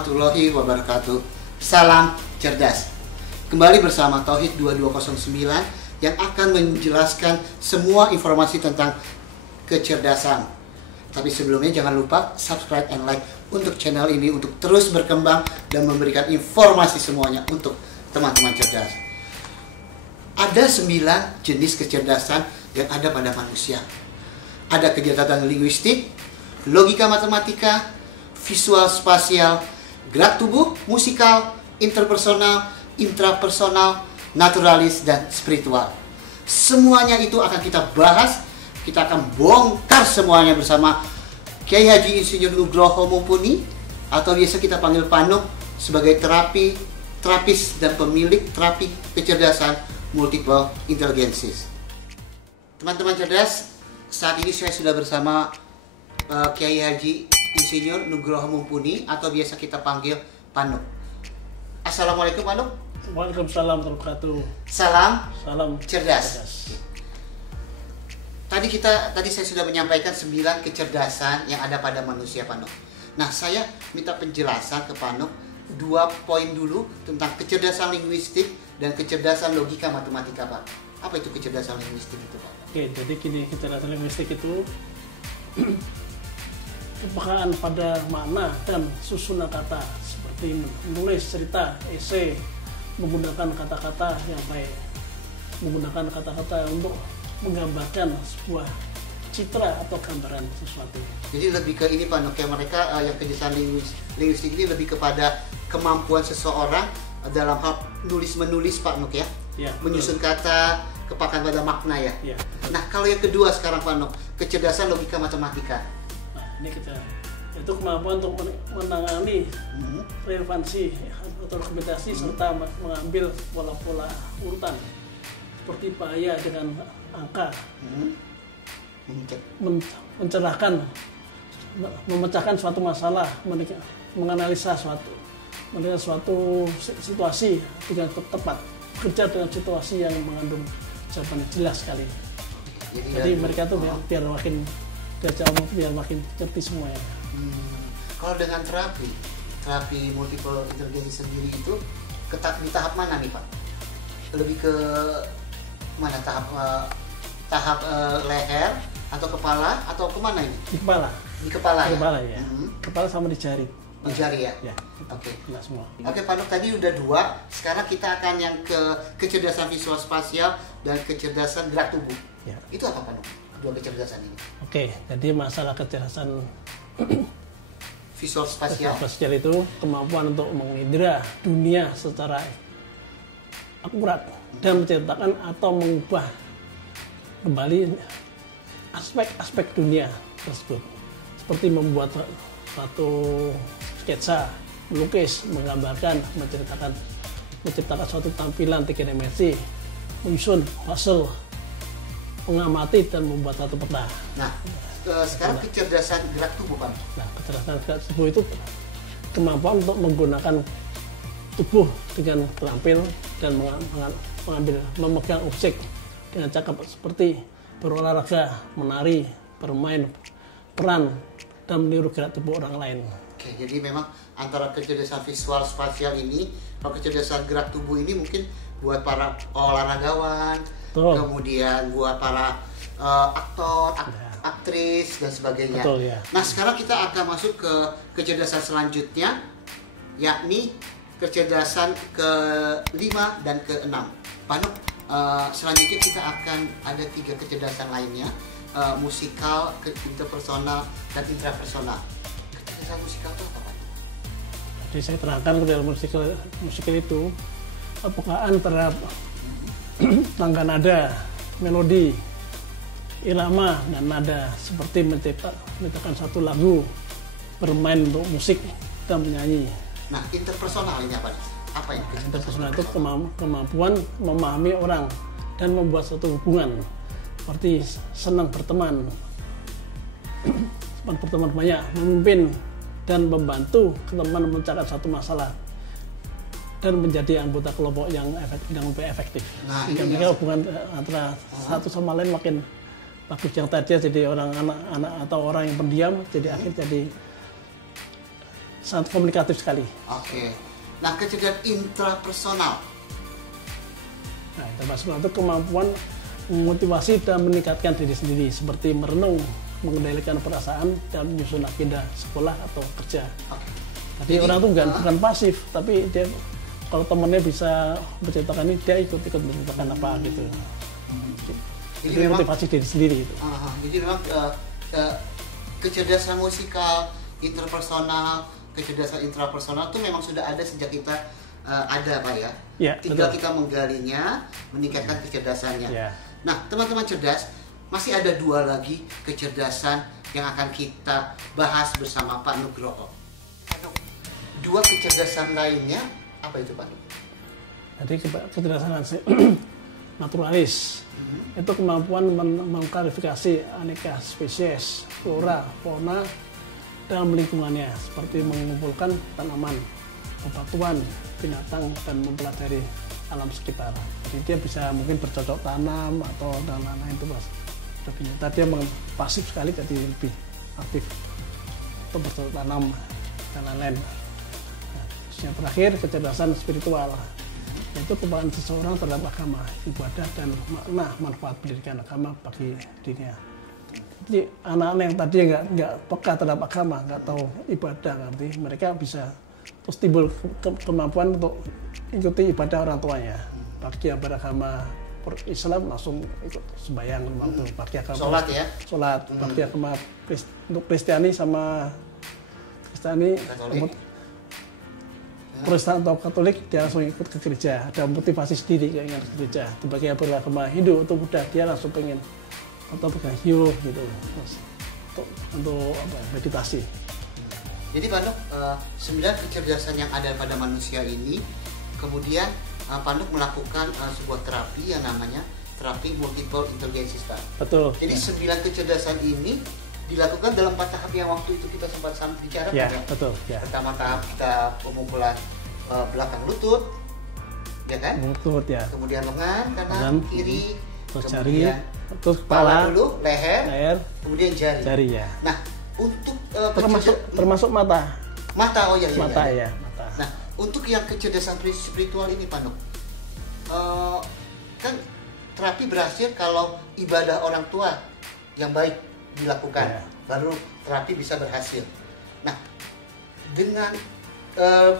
warahmatullahi wabarakatuh. Salam cerdas. Kembali bersama Tauhid 2209 yang akan menjelaskan semua informasi tentang kecerdasan. Tapi sebelumnya jangan lupa subscribe and like untuk channel ini untuk terus berkembang dan memberikan informasi semuanya untuk teman-teman cerdas. Ada 9 jenis kecerdasan yang ada pada manusia. Ada kecerdasan linguistik, logika matematika, visual spasial, gerak tubuh, musikal, interpersonal, intrapersonal, naturalis, dan spiritual. Semuanya itu akan kita bahas, kita akan bongkar semuanya bersama Kiai Haji Insinyur Nugroho Mumpuni, atau biasa kita panggil Panuk, sebagai terapis dan pemilik terapi kecerdasan multiple intelligences. Teman-teman cerdas, saat ini saya sudah bersama Kiai Haji Insinyur Nugroho Mumpuni, atau biasa kita panggil Panuk. Assalamualaikum Panuk. Waalaikumsalam warahmatullahi wabarakatuh. Salam cerdas. Tadi saya sudah menyampaikan 9 kecerdasan yang ada pada manusia, Panuk. Nah, saya minta penjelasan ke Panuk 2 poin dulu tentang kecerdasan linguistik dan kecerdasan logika matematika, Pak. Apa itu kecerdasan linguistik itu, Pak? Oke, jadi gini, kecerdasan linguistik itu kepekaan pada makna dan susunan kata, seperti menulis cerita, esai, menggunakan kata-kata yang baik, menggunakan kata-kata untuk menggambarkan sebuah citra atau gambaran sesuatu. Jadi lebih ke ini, Pak Nuk, ya, mereka yang kecerdasan linguistik ini lebih kepada kemampuan seseorang dalam hal nulis-menulis, Pak Nuk, ya? Ya, menyusun kata, kepekaan pada makna, ya? Ya. Nah, kalau yang kedua sekarang, Pak Nuk, kecerdasan logika matematika. Ini kita itu kemampuan untuk menangani relevansi atau argumentasi serta mengambil pola-pola urutan seperti bahaya dengan angka, mencerahkan, memecahkan suatu masalah, menganalisa suatu situasi dengan tepat, bekerja dengan situasi yang mengandung jawaban jelas sekali. Jadi mereka tuh biar makin ngerti semuanya. Kalau dengan terapi multiple intelligence sendiri itu di tahap mana nih, Pak? Lebih ke mana, tahap leher atau kepala atau kemana ini? Di kepala. Di kepala, ya. Kepala sama di jari. Di jari, ya? Ya. Oke. Nah, semua. Oke, Pak Nuk, tadi udah 2. Sekarang kita akan yang ke kecerdasan visual spasial dan kecerdasan gerak tubuh. Ya. Itu apa, Pak Nuk? 2 kecerdasan ini. Oke, jadi masalah kecerdasan Visual spasial itu kemampuan untuk mengindra dunia secara akurat dan menciptakan atau mengubah kembali aspek-aspek dunia tersebut, seperti membuat suatu sketsa, melukis, menggambarkan, menciptakan suatu tampilan 3 dimensi, menyusun puzzle, mengamati dan membuat satu peta. Nah, sekarang kecerdasan gerak tubuh, Pak. Nah, kecerdasan gerak tubuh itu kemampuan untuk menggunakan tubuh dengan terampil dan memegang objek dengan cakap, seperti berolahraga, menari, bermain peran, dan meniru gerak tubuh orang lain. Oke, jadi memang antara kecerdasan visual spasial ini, kalau kecerdasan gerak tubuh ini mungkin buat para olahragawan, kemudian buat para aktor, aktris, dan sebagainya. Betul, ya. Nah, sekarang kita akan masuk ke kecerdasan selanjutnya, yakni kecerdasan ke-5 dan ke-6. Panuk, selanjutnya kita akan ada 3 kecerdasan lainnya, musikal, interpersonal, dan intrapersonal. Kecerdasan musikal itu apa, Pak? Jadi saya terangkan ke dalam musikal itu kepekaan terhadap tangga nada, melodi, irama, dan nada, seperti menciptakan satu lagu, bermain untuk musik, dan menyanyi. Nah, interpersonal ini apa? Apa yang interpersonal itu kemampuan memahami orang dan membuat suatu hubungan, seperti senang berteman, banyak, memimpin dan membantu teman memecahkan satu masalah, dan menjadi anggota kelompok yang lebih efektif. Nah, sehingga hubungan antara satu sama lain makin bagus. Yang tadi jadi orang anak atau orang yang pendiam, jadi akhirnya jadi sangat komunikatif sekali. Oke. Nah, kecerdasan intrapersonal. Nah, intrapersonal itu kemampuan memotivasi dan meningkatkan diri sendiri, seperti merenung, mengendalikan perasaan, dan menyusun agenda sekolah atau kerja. Oke. Jadi orang itu bukan pasif, tapi dia kalau temannya bisa menceritakan ini, dia ikut menceritakan apa gitu. Jadi memang motivasi diri sendiri itu. Jadi memang kecerdasan musikal, interpersonal, kecerdasan intrapersonal itu memang sudah ada sejak kita ada, Pak ya. Ya, tinggal betul. kita menggalinya, meningkatkan kecerdasannya. Ya. Nah, teman-teman cerdas, masih ada 2 lagi kecerdasan yang akan kita bahas bersama Pak Nugroho. Pak Nuk, 2 kecerdasan lainnya apa itu, Pak Nuk? Jadi kecerdasan naturalis itu kemampuan mengklarifikasi aneka spesies, flora, fauna dalam lingkungannya, seperti mengumpulkan tanaman, bebatuan, binatang, dan mempelajari alam sekitar. Jadi dia bisa mungkin bercocok tanam atau dan lain-lain itu mas. Ternyata dia pasif sekali, jadi lebih aktif untuk bercocok tanam dan lain-lain. Nah, yang terakhir kecerdasan spiritual, yaitu kemampuan seseorang terhadap agama, ibadah, dan makna manfaat pendidikan agama bagi dirinya. Jadi anak-anak yang tadi nggak peka terhadap agama, nggak tahu ibadah, nanti mereka bisa terus timbul kemampuan untuk ikuti ibadah orang tuanya. Bagi yang beragama Islam langsung ikut sembahyang waktu, bagi agama sholat ya, sholat, bagi agama untuk Kristiani sama Protestan atau Katolik dia langsung ikut ke gereja, ada motivasi sendiri keinginan ke gereja. Bagi yang beragama Hindu atau Buddha dia langsung pengen atau pegang hiu gitu untuk meditasi. Jadi Pak Nuk, 9 kecerdasan yang ada pada manusia ini, kemudian Pak Nuk melakukan sebuah terapi yang namanya terapi multiple intelligence system. Betul. Jadi 9 kecerdasan ini dilakukan dalam 4 tahap yang waktu itu kita sempat bicarakan ya. Ya. Betul. Ya. Pertama tahap kita pemukul belakang lutut, ya kan? Lutut ya. Kemudian lengan kanan, kiri, terus jari, terus kepala kepala dulu, leher, kemudian jari. Jari ya. Nah, untuk termasuk mata. Mata, oh ya. Mata ya. Mata. Nah, untuk yang kecerdasan spiritual ini, Pak Nuk, kan terapi berhasil kalau ibadah orang tua yang baik dilakukan, baru terapi bisa berhasil. Nah, dengan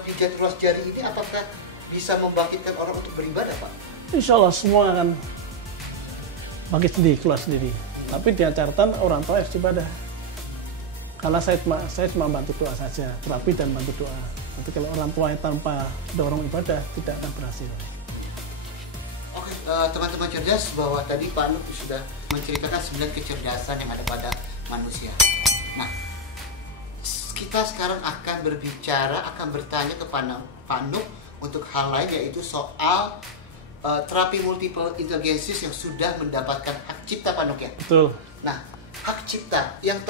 pijat ruas jari ini, apakah bisa membangkitkan orang untuk beribadah, Pak? Insya Allah semua akan bangkit sendiri, keluar sendiri. Tapi dengan catatan orang tua harus ibadah. Karena saya cuma bantu doa saja, terapi dan bantu doa. Tapi kalau orang tua tanpa dorong ibadah tidak akan berhasil. Oke, teman-teman cerdas, bahwa tadi Pak Nuk sudah menceritakan 9 kecerdasan yang ada pada manusia. Nah, kita sekarang akan bertanya kepada Pak Nuk untuk hal lain, yaitu soal terapi multiple intelligence yang sudah mendapatkan hak cipta, Pak Nuk ya. Betul. Nah, hak cipta yang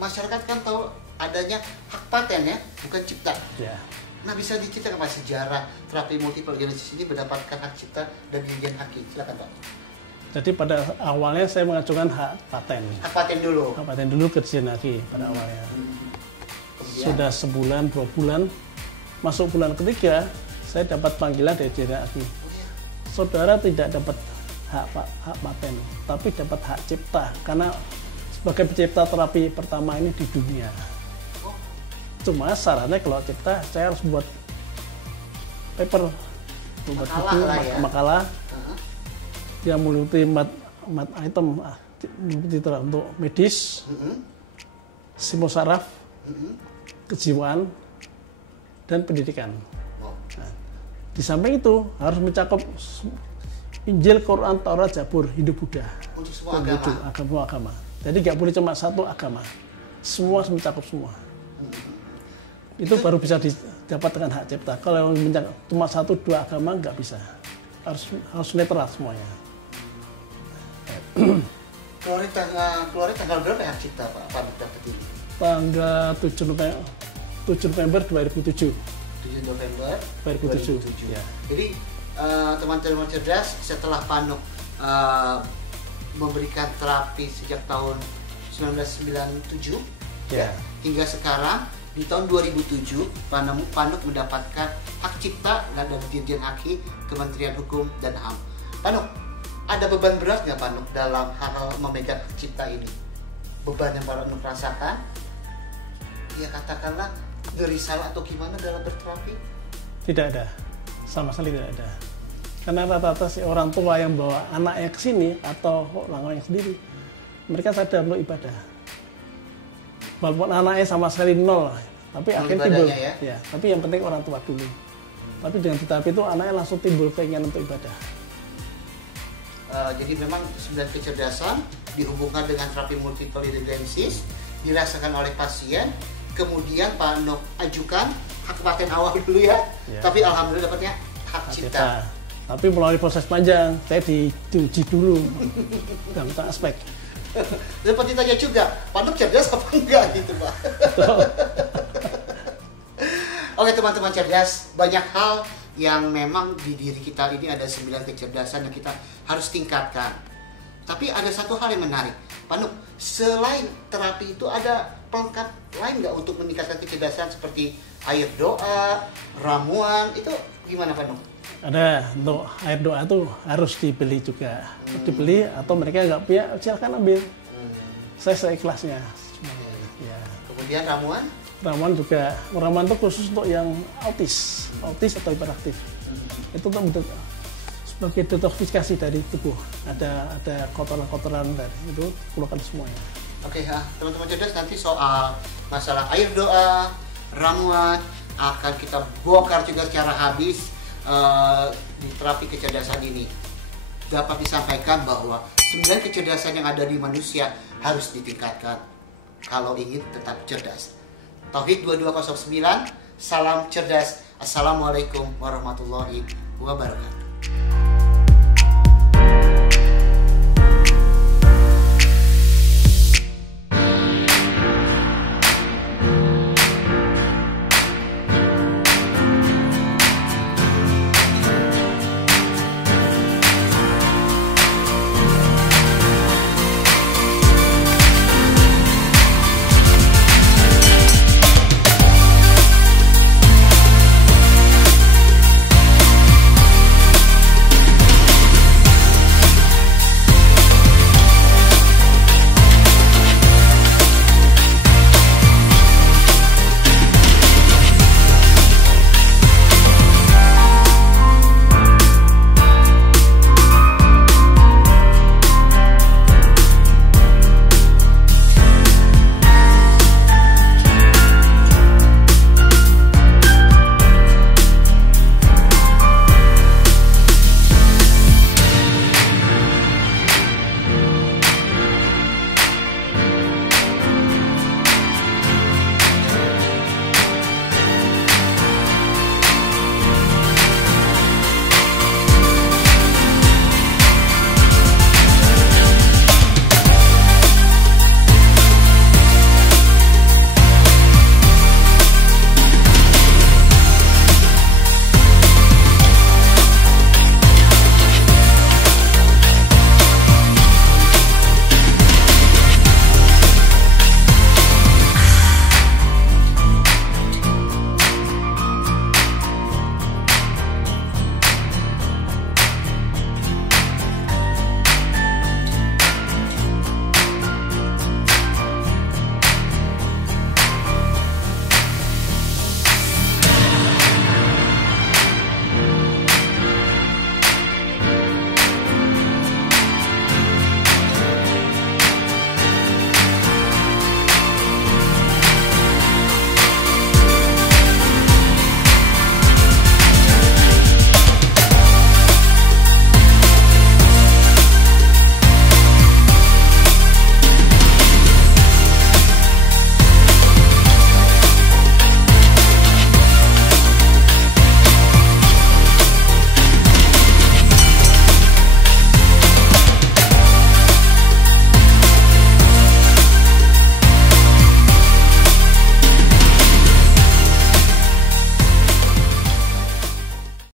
masyarakat kan tahu adanya hak paten ya, bukan cipta. Ya. Nah, bisa diceritakan Pak sejarah terapi multiple genesis ini mendapatkan hak cipta dan Dirjen Haki. Silakan Pak. Jadi pada awalnya saya mengajukan hak paten. Hak paten dulu. Hak paten dulu ke Dirjen Haki pada awalnya. Kemudian, sudah sebulan, 2 bulan, masuk bulan ketiga, saya dapat panggilan dari Dirjen Haki. Saudara tidak dapat hak paten, tapi dapat hak cipta karena sebagai pencipta terapi pertama ini di dunia. Cuma syaratnya kalau cipta saya harus buat paper, buat buku, makalah yang meliputi mat item untuk medis, simosaraf, kejiwaan, dan pendidikan. Nah, di samping itu harus mencakup Injil, Quran, Taurat, Zabur, Hindu, Buddha. Untuk semua agama. Jadi nggak boleh cuma satu agama, semua harus mencakup semua. Itu baru bisa didapatkan hak cipta. Kalau cuma 1-2 agama nggak bisa, harus netral semuanya. Keluarnya tanggal berapa hak cipta Pak dapat ini? Tanggal 7 November 2007. 7 November 2007. Ya. Jadi teman-teman cerdas, setelah Pak Nuk memberikan terapi sejak tahun 1997 ya, hingga sekarang, Di tahun 2007, Pak Nuk mendapatkan hak cipta dari Dirjen Haki Kementerian Hukum dan HAM. Pak Nuk, ada beban berat nggak Pak Nuk dalam hal memegang hak cipta ini? Beban yang Pak Nuk rasakan? Ya katakanlah gerisah atau gimana dalam berterapi? Tidak ada, sama sekali tidak ada. Karena rata-rata si orang tua yang bawa anaknya ke sini atau orang yang sendiri, mereka sadar untuk ibadah. Walaupun anaknya sama sekali nol, tapi akhirnya timbul. Ya, tapi yang penting orang tua dulu. Tapi dengan terapi itu anaknya langsung timbul keinginan untuk ibadah. Jadi memang 9 kecerdasan dihubungkan dengan terapi multiple intelligences dirasakan oleh pasien. Kemudian Pak Nuk ajukan hak paten awal dulu ya. Tapi alhamdulillah dapatnya hak cipta. Tapi melalui proses panjang, saya diuji dulu dalam aspek. Dapat ditanya juga, Pak Nuk cerdas apa enggak gitu Pak? Oke teman-teman cerdas, banyak hal yang memang di diri kita ini ada 9 kecerdasan yang kita harus tingkatkan. Tapi ada satu hal yang menarik, Pak Nuk, selain terapi itu ada pelengkap lain nggak untuk meningkatkan kecerdasan seperti air doa, ramuan, itu gimana Pak Nuk? Ada, untuk air doa itu harus dibeli juga. Dibeli atau mereka nggak punya, silakan ambil. Saya seikhlasnya. Ya. Kemudian ramuan? Ramuan juga, ramuan itu khusus untuk yang autis atau hiperaktif. Itu untuk sebagai detoksifikasi dari tubuh. Ada kotoran-kotoran dari itu keluarkan semuanya. Oke, teman-teman cerdas, nanti soal masalah air doa, ramuan akan kita bongkar juga secara habis di terapi kecerdasan ini. Dapat disampaikan bahwa 9 kecerdasan yang ada di manusia harus ditingkatkan kalau ingin tetap cerdas. Tauhid 2209, salam cerdas. Assalamualaikum warahmatullahi wabarakatuh.